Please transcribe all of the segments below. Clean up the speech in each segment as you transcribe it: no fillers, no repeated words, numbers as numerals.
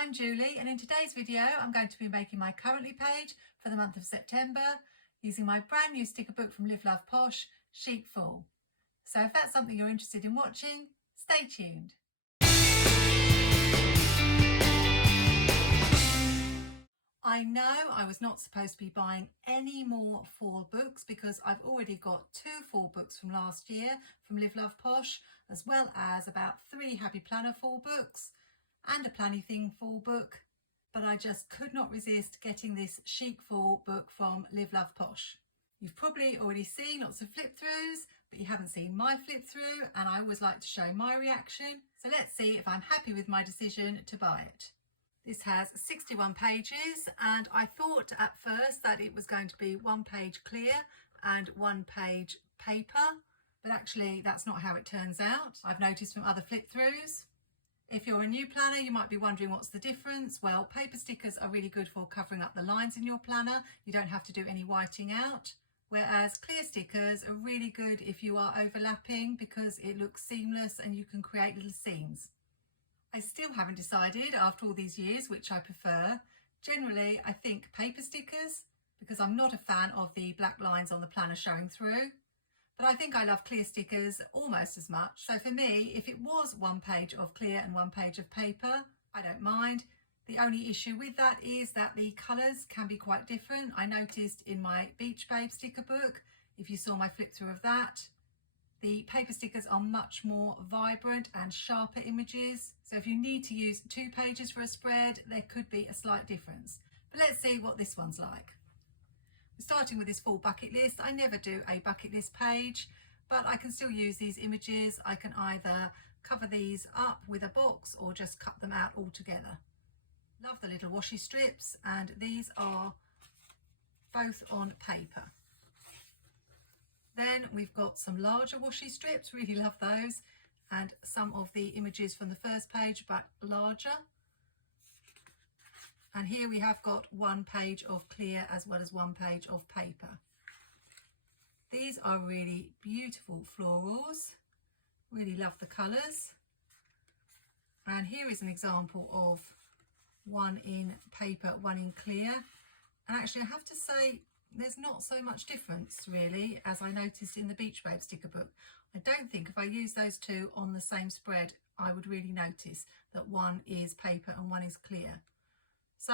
I'm Julie, and in today's video I'm going to be making my currently page for the month of September using my brand new sticker book from Live Love Posh, Chic Fall. So if that's something you're interested in watching, stay tuned. I know I was not supposed to be buying any more fall books because I've already got 2 fall books from last year from Live Love Posh, as well as about 3 Happy Planner fall books and a Planny Thing fall book, but I just could not resist getting this Chic Fall book from Live Love Posh. You've probably already seen lots of flip throughs, but you haven't seen my flip through, and I always like to show my reaction. So let's see if I'm happy with my decision to buy it. This has 61 pages, and I thought at first that it was going to be 1 page clear and 1 page paper, but actually that's not how it turns out. I've noticed from other flip throughs. If you're a new planner, you might be wondering what's the difference. Well, paper stickers are really good for covering up the lines in your planner. You don't have to do any whiting out. Whereas clear stickers are really good if you are overlapping because it looks seamless and you can create little seams. I still haven't decided after all these years which I prefer. Generally, I think paper stickers because I'm not a fan of the black lines on the planner showing through. But I think I love clear stickers almost as much. So for me, if it was 1 page of clear and 1 page of paper, I don't mind. The only issue with that is that the colours can be quite different. I noticed in my Beach Babe sticker book, if you saw my flip through of that, the paper stickers are much more vibrant and sharper images. So if you need to use 2 pages for a spread, there could be a slight difference. But let's see what this one's like. Starting with this full bucket list, I never do a bucket list page, but I can still use these images. I can either cover these up with a box or just cut them out altogether. Love the little washi strips, and these are both on paper. Then we've got some larger washi strips, really love those, and some of the images from the first page but larger. And here we have got 1 page of clear as well as 1 page of paper. These are really beautiful florals. Really love the colours. And here is an example of 1 in paper, 1 in clear. And actually I have to say there's not so much difference really, as I noticed in the Beach Babe sticker book. I don't think if I use those 2 on the same spread I would really notice that 1 is paper and 1 is clear. So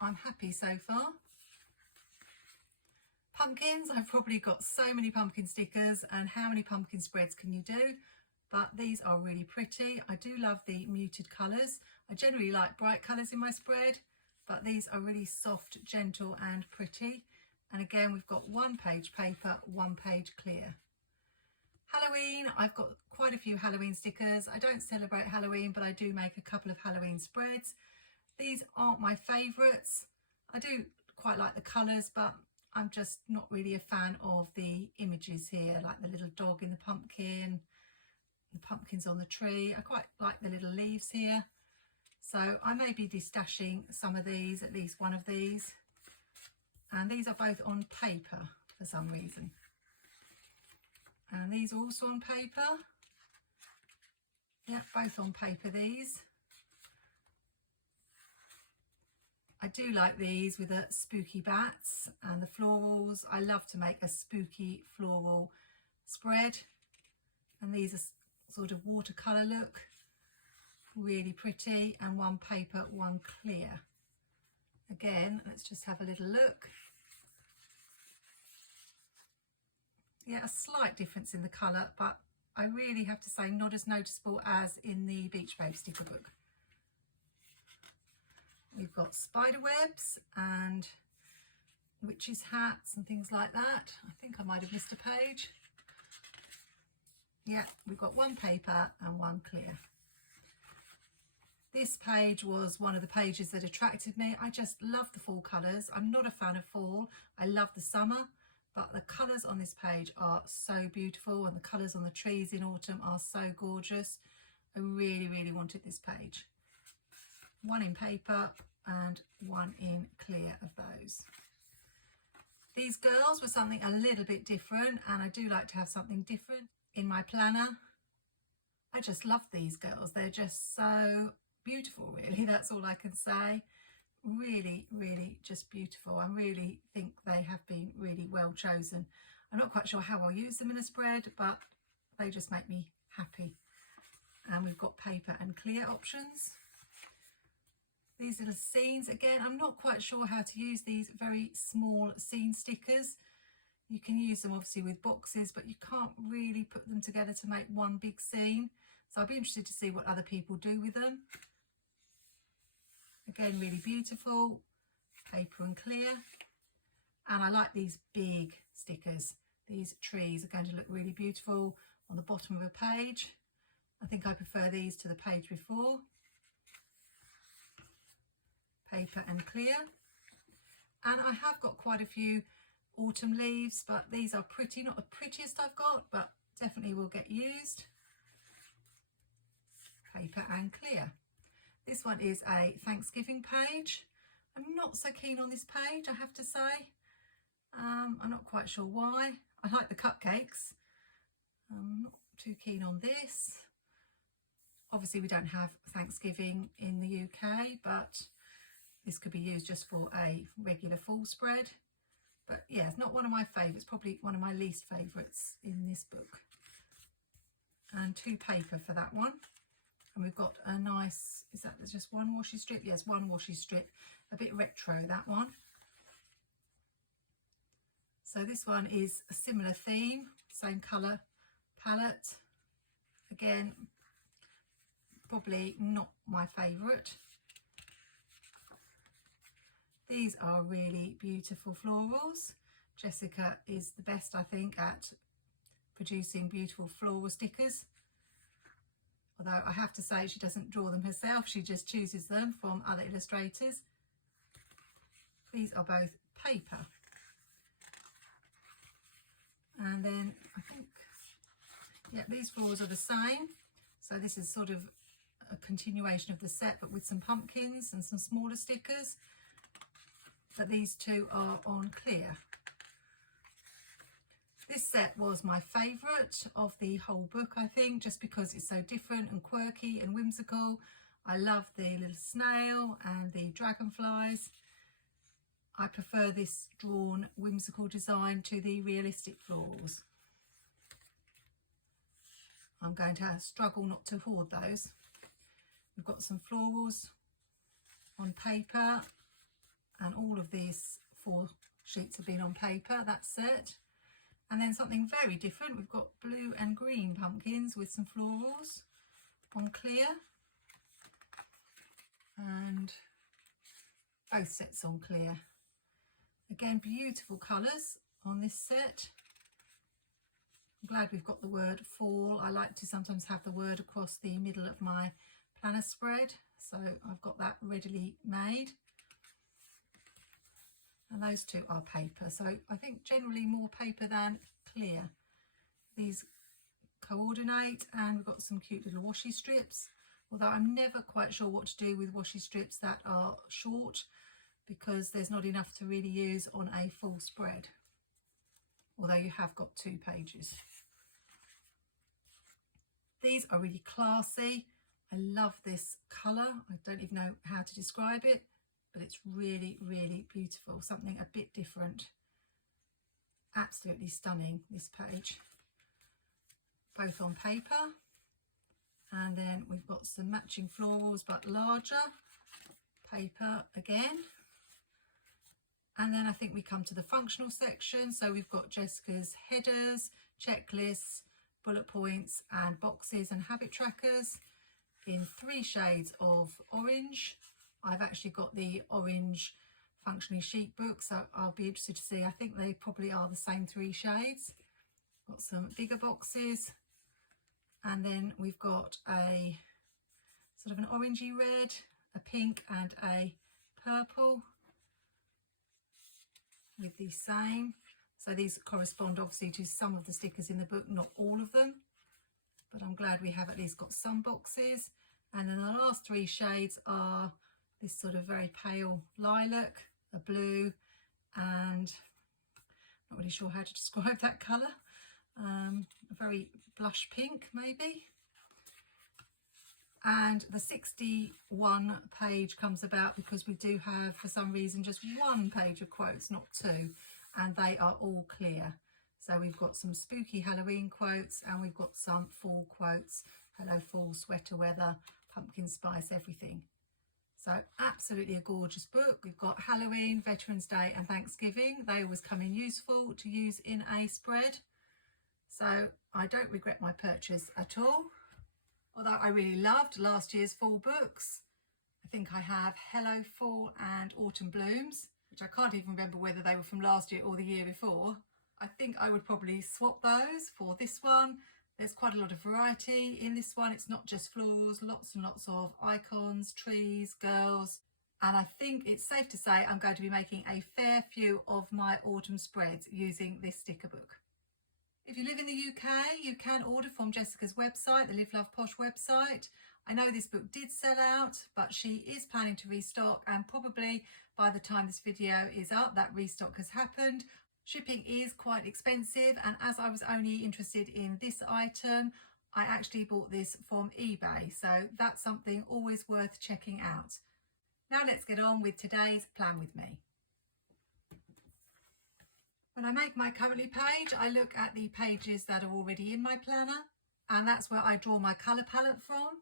I'm happy so far. Pumpkins, I've probably got so many pumpkin stickers, and how many pumpkin spreads can you do? But these are really pretty. I do love the muted colours. I generally like bright colours in my spread, but these are really soft, gentle and pretty. And again, we've got 1 page paper, 1 page clear. Halloween, I've got quite a few Halloween stickers. I don't celebrate Halloween, but I do make a couple of Halloween spreads. These aren't my favourites. I do quite like the colours, but I'm just not really a fan of the images here, like the little dog in the pumpkin, the pumpkins on the tree. I quite like the little leaves here. So I may be destashing some of these, at least one of these. And these are both on paper for some reason. And these are also on paper. Yeah, both on paper these. I do like these with the spooky bats and the florals. I love to make a spooky floral spread. And these are sort of watercolour look. Really pretty, and 1 paper, 1 clear. Again, let's just have a little look. Yeah, a slight difference in the colour, but I really have to say not as noticeable as in the Beach Babe sticker book. We've got spider webs and witches' hats and things like that. I think I might have missed a page. Yeah, we've got 1 paper and 1 clear. This page was one of the pages that attracted me. I just love the fall colours. I'm not a fan of fall. I love the summer, but the colours on this page are so beautiful, and the colours on the trees in autumn are so gorgeous. I really, really wanted this page. 1 in paper and 1 in clear of those. These girls were something a little bit different, and I do like to have something different in my planner. I just love these girls. They're just so beautiful, really. That's all I can say. Really, really just beautiful. I really think they have been really well chosen. I'm not quite sure how I'll use them in a spread, but they just make me happy. And we've got paper and clear options. These little scenes, again, I'm not quite sure how to use these very small scene stickers. You can use them obviously with boxes, but you can't really put them together to make one big scene. So I'll be interested to see what other people do with them. Again, really beautiful, paper and clear. And I like these big stickers. These trees are going to look really beautiful on the bottom of a page. I think I prefer these to the page before. Paper and clear. And I have got quite a few autumn leaves, but these are pretty, not the prettiest I've got, but definitely will get used. Paper and clear. This one is a Thanksgiving page. I'm not so keen on this page, I have to say. I'm not quite sure why. I like the cupcakes. I'm not too keen on this. Obviously we don't have Thanksgiving in the UK, but this could be used just for a regular full spread. But yeah, it's not one of my favourites, probably one of my least favourites in this book. And 2 paper for that one. And we've got a nice, is that just one washi strip? Yes, one washi strip, a bit retro, that one. So this one is a similar theme, same colour palette. Again, probably not my favourite. These are really beautiful florals. Jessica is the best, I think, at producing beautiful floral stickers. Although I have to say she doesn't draw them herself, she just chooses them from other illustrators. These are both paper. And then I think, yeah, these florals are the same. So this is sort of a continuation of the set, but with some pumpkins and some smaller stickers. But these 2 are on clear. This set was my favourite of the whole book, I think, just because it's so different and quirky and whimsical. I love the little snail and the dragonflies. I prefer this drawn whimsical design to the realistic florals. I'm going to struggle not to hoard those. We've got some florals on paper, and all of these 4 sheets have been on paper, that's it. And then something very different, we've got blue and green pumpkins with some florals on clear. And both sets on clear. Again, beautiful colours on this set. I'm glad we've got the word fall. I like to sometimes have the word across the middle of my planner spread, so I've got that readily made. And those 2 are paper, so I think generally more paper than clear. These coordinate, and we've got some cute little washi strips, although I'm never quite sure what to do with washi strips that are short, because there's not enough to really use on a full spread, although you have got 2 pages. These are really classy. I love this colour. I don't even know how to describe it, but it's really, really beautiful. Something a bit different. Absolutely stunning, this page. Both on paper. And then we've got some matching florals, but larger. Paper again. And then I think we come to the functional section. So we've got Jessica's headers, checklists, bullet points, and boxes and habit trackers in 3 shades of orange. I've actually got the orange Functionally Chic book, so I'll be interested to see. I think they probably are the same 3 shades. Got some bigger boxes, and then we've got a sort of an orangey red, a pink and a purple with the same. So these correspond obviously to some of the stickers in the book, not all of them, but I'm glad we have at least got some boxes. And then the last 3 shades are this sort of very pale lilac, a blue, and not really sure how to describe that colour, a very blush pink maybe, And the 61 page comes about because we do have, for some reason, just one page of quotes, not two, and they are all clear. So we've got some spooky Halloween quotes and we've got some fall quotes. Hello fall, sweater weather, pumpkin spice, everything. So absolutely a gorgeous book. We've got Halloween, Veterans Day and Thanksgiving. They always come in useful to use in a spread. So I don't regret my purchase at all. Although I really loved last year's fall books. I think I have Hello Fall and Autumn Blooms, which I can't even remember whether they were from last year or the year before. I think I would probably swap those for this one. There's quite a lot of variety in this one. It's not just florals, lots and lots of icons, trees, girls. And I think it's safe to say I'm going to be making a fair few of my autumn spreads using this sticker book. If you live in the UK, you can order from Jessica's website, the Live Love Posh website. I know this book did sell out, but she is planning to restock, and probably by the time this video is up, that restock has happened. Shipping is quite expensive, and as I was only interested in this item, I actually bought this from eBay, so that's something always worth checking out. Now let's get on with today's Plan With Me. When I make my currently page, I look at the pages that are already in my planner, and that's where I draw my colour palette from.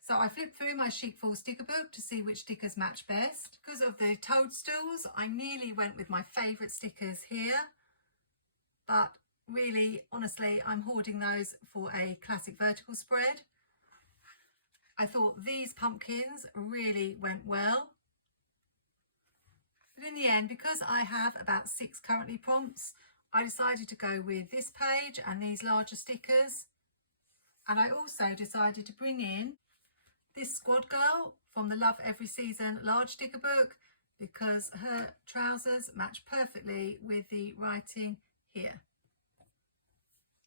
So I flip through my Chic Fall sticker book to see which stickers match best. Because of the toadstools, I nearly went with my favourite stickers here, but really, honestly, I'm hoarding those for a classic vertical spread. I thought these pumpkins really went well. But in the end, because I have about 6 currently prompts, I decided to go with this page and these larger stickers. And I also decided to bring in this squad girl from the Love Every Season large sticker book because her trousers match perfectly with the writing here.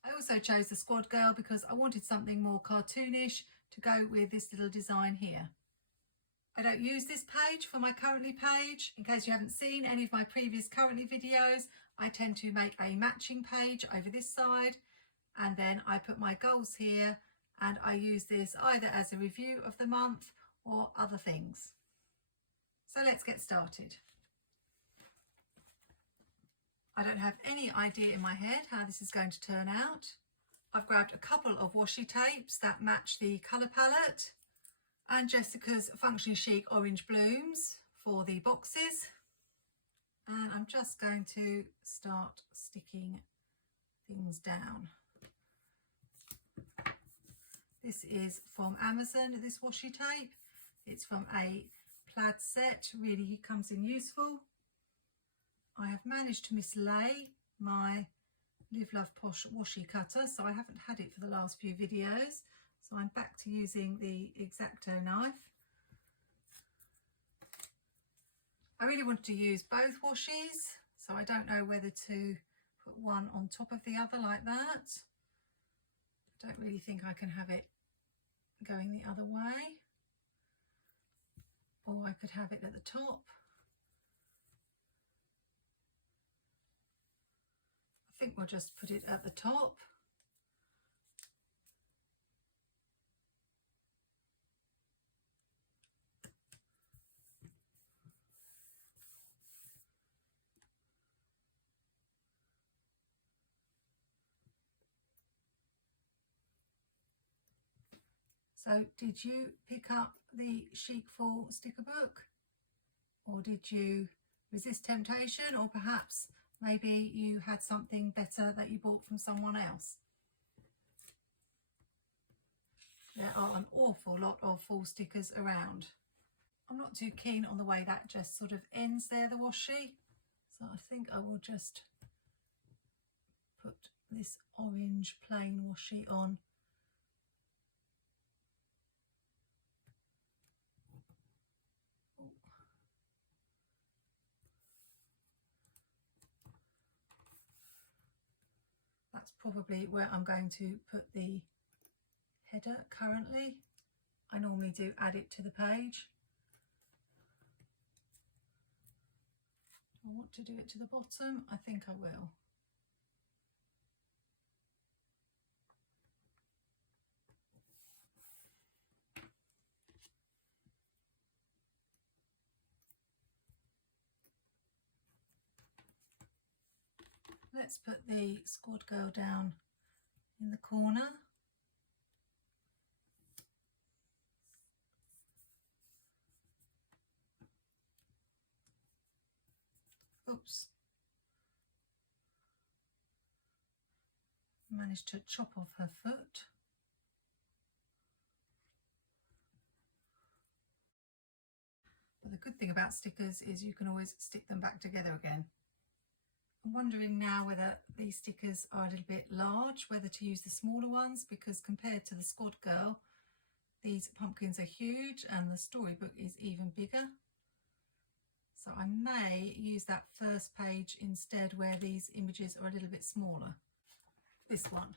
I also chose the squad girl because I wanted something more cartoonish to go with this little design here. I don't use this page for my currently page. In case you haven't seen any of my previous currently videos, I tend to make a matching page over this side, and then I put my goals here, and I use this either as a review of the month or other things. So let's get started. I don't have any idea in my head how this is going to turn out. I've grabbed a couple of washi tapes that match the colour palette, and Jessica's Functionally Chic Orange Blooms for the boxes. And I'm just going to start sticking things down. This is from Amazon, this washi tape. It's from a plaid set, really comes in useful. I have managed to mislay my Live Love Posh washi cutter, so I haven't had it for the last few videos. So I'm back to using the X-Acto knife. I really wanted to use both washies, so I don't know whether to put one on top of the other like that. I don't really think I can have it going the other way. Or I could have it at the top. I think we'll just put it at the top. So did you pick up the Chic Fall sticker book? Or did you resist temptation? Or perhaps maybe you had something better that you bought from someone else? There are an awful lot of fall stickers around. I'm not too keen on the way that just sort of ends there, the washi. So I think I will just put this orange plain washi on. That's probably where I'm going to put the header currently. I normally do add it to the page. I want to do it to the bottom. I think I will. Let's put the squad girl down in the corner. Oops. Managed to chop off her foot. But the good thing about stickers is you can always stick them back together again. I'm wondering now whether these stickers are a little bit large, whether to use the smaller ones, because compared to the squad girl, these pumpkins are huge and the storybook is even bigger. So I may use that first page instead, where these images are a little bit smaller. This one.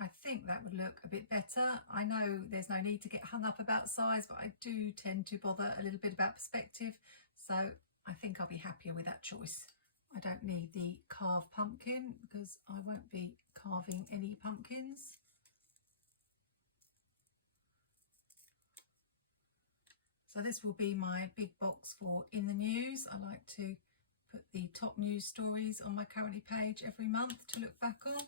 I think that would look a bit better. I know there's no need to get hung up about size, but I do tend to bother a little bit about perspective. So I think I'll be happier with that choice. I don't need the carved pumpkin because I won't be carving any pumpkins. So this will be my big box for In the News. I like to put the top news stories on my Currently page every month to look back on.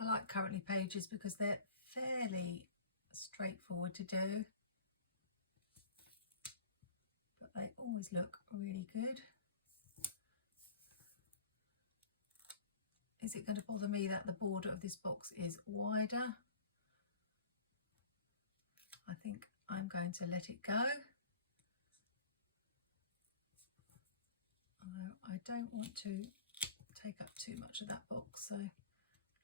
I like Currently pages because they're fairly straightforward to do, but they always look really good. Is it going to bother me that the border of this box is wider? I think I'm going to let it go. I don't want to take up too much of that box, so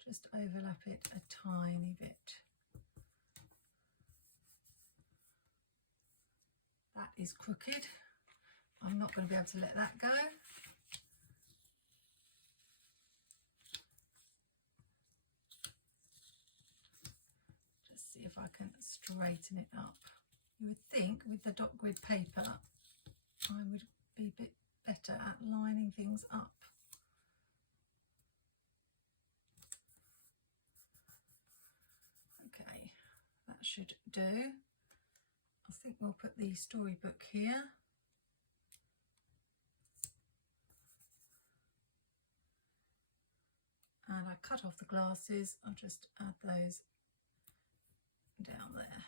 just overlap it a tiny bit. That is crooked. I'm not going to be able to let that go. Just see if I can straighten it up. You would think with the dot grid paper I would be a bit better at lining things up. Okay, that should do. I think we'll put the storybook here. And I cut off the glasses. I'll just add those down there.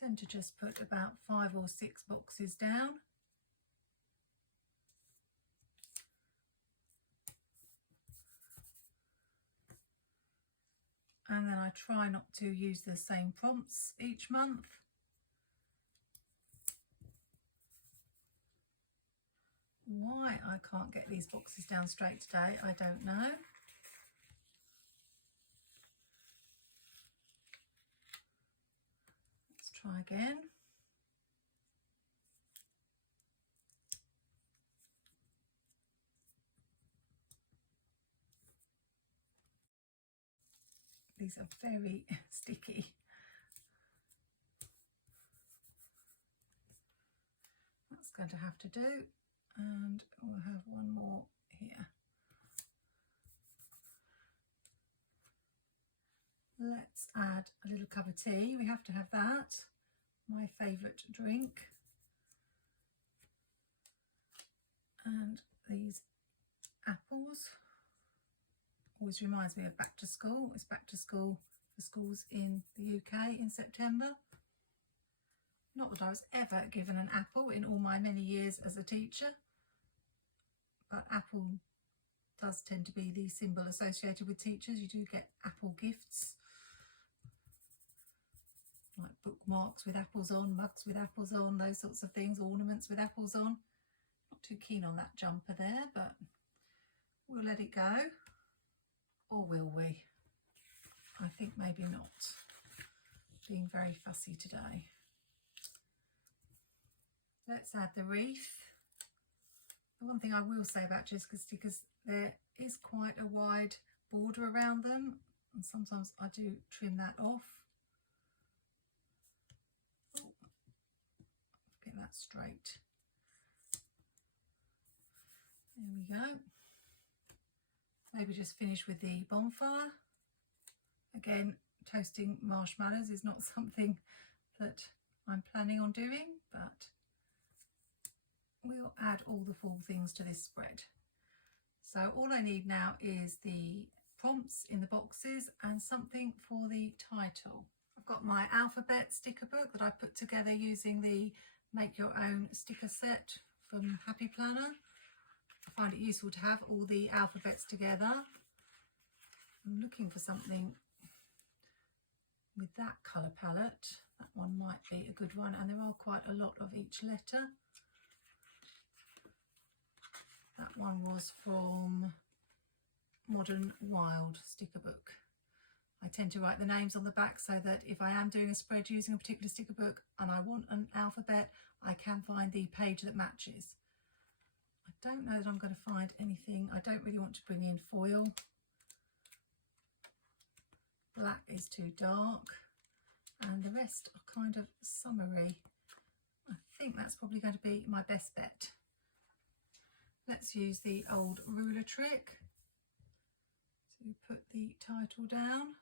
Tend to just put about 5 or 6 boxes down. And then I try not to use the same prompts each month. Why I can't get these boxes down straight today, I don't know. Let's try again. These are very sticky. That's going to have to do. And we'll have one more here. Let's add a little cup of tea. We have to have that. My favourite drink. And these apples. Always reminds me of back to school. It's back to school for schools in the UK in September. Not that I was ever given an apple in all my many years as a teacher, but apple does tend to be the symbol associated with teachers. You do get apple gifts, like bookmarks with apples on, mugs with apples on, those sorts of things, ornaments with apples on. Not too keen on that jumper there, but we'll let it go. Or will we? I think maybe not. Being very fussy today. Let's add the wreath. The one thing I will say about Jessica stickers, there is quite a wide border around them, and sometimes I do trim that off. Oh, get that straight. There we go. Maybe just finish with the bonfire. Again, toasting marshmallows is not something that I'm planning on doing, but we'll add all the fall things to this spread. So all I need now is the prompts in the boxes and something for the title. I've got my alphabet sticker book that I put together using the Make Your Own sticker set from Happy Planner. I find it useful to have all the alphabets together. I'm looking for something with that colour palette. That one might be a good one, and there are quite a lot of each letter. That one was from Modern Wild sticker book. I tend to write the names on the back so that if I am doing a spread using a particular sticker book and I want an alphabet, I can find the page that matches. I don't know that I'm going to find anything. I don't really want to bring in foil. Black is too dark, and the rest are kind of summery. I think that's probably going to be my best bet. Let's use the old ruler trick to put the title down.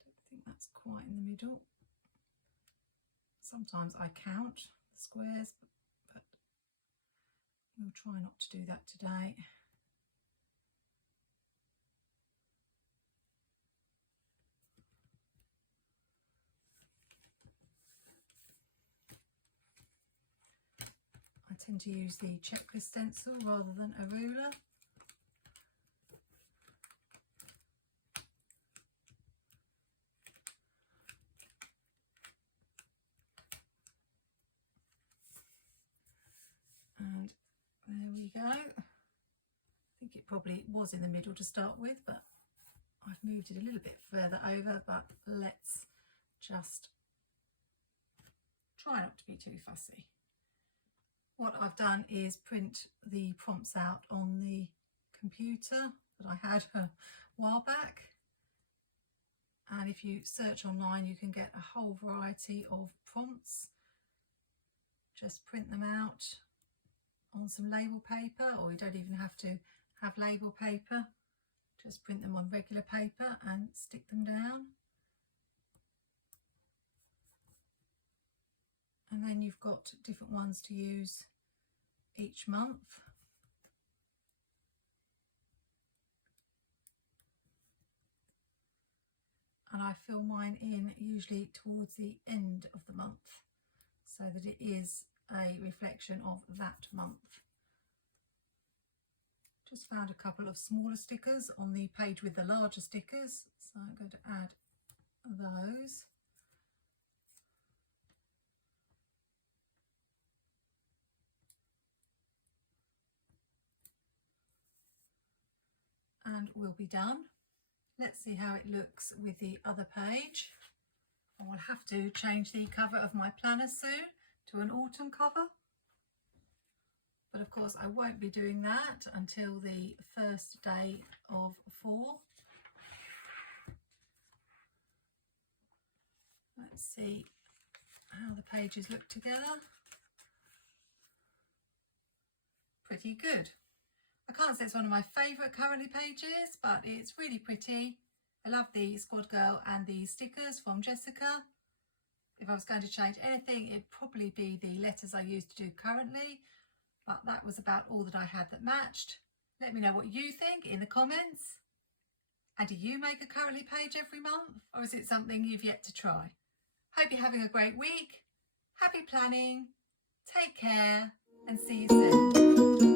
Don't think that's quite in the middle. Sometimes I count the squares, but we'll try not to do that today. I tend to use the checklist stencil rather than a ruler. And there we go. I think it probably was in the middle to start with, but I've moved it a little bit further over, but let's just try not to be too fussy. What I've done is print the prompts out on the computer that I had a while back. And if you search online, you can get a whole variety of prompts. Just print them out on some label paper, or you don't even have to have label paper. Just print them on regular paper and stick them down. And then you've got different ones to use each month. And I fill mine in usually towards the end of the month so that it is a reflection of that month. Just found a couple of smaller stickers on the page with the larger stickers, so I'm going to add those. And we'll be done. Let's see how it looks with the other page. I will have to change the cover of my planner soon to an autumn cover. But of course I won't be doing that until the first day of fall. Let's see how the pages look together. Pretty good. I can't say it's one of my favourite currently pages, but it's really pretty. I love the squad girl and the stickers from Jessica. If I was going to change anything, it'd probably be the letters I used to do currently, but that was about all that I had that matched. Let me know what you think in the comments. And do you make a currently page every month, or is it something you've yet to try? Hope you're having a great week. Happy planning, take care, and see you soon.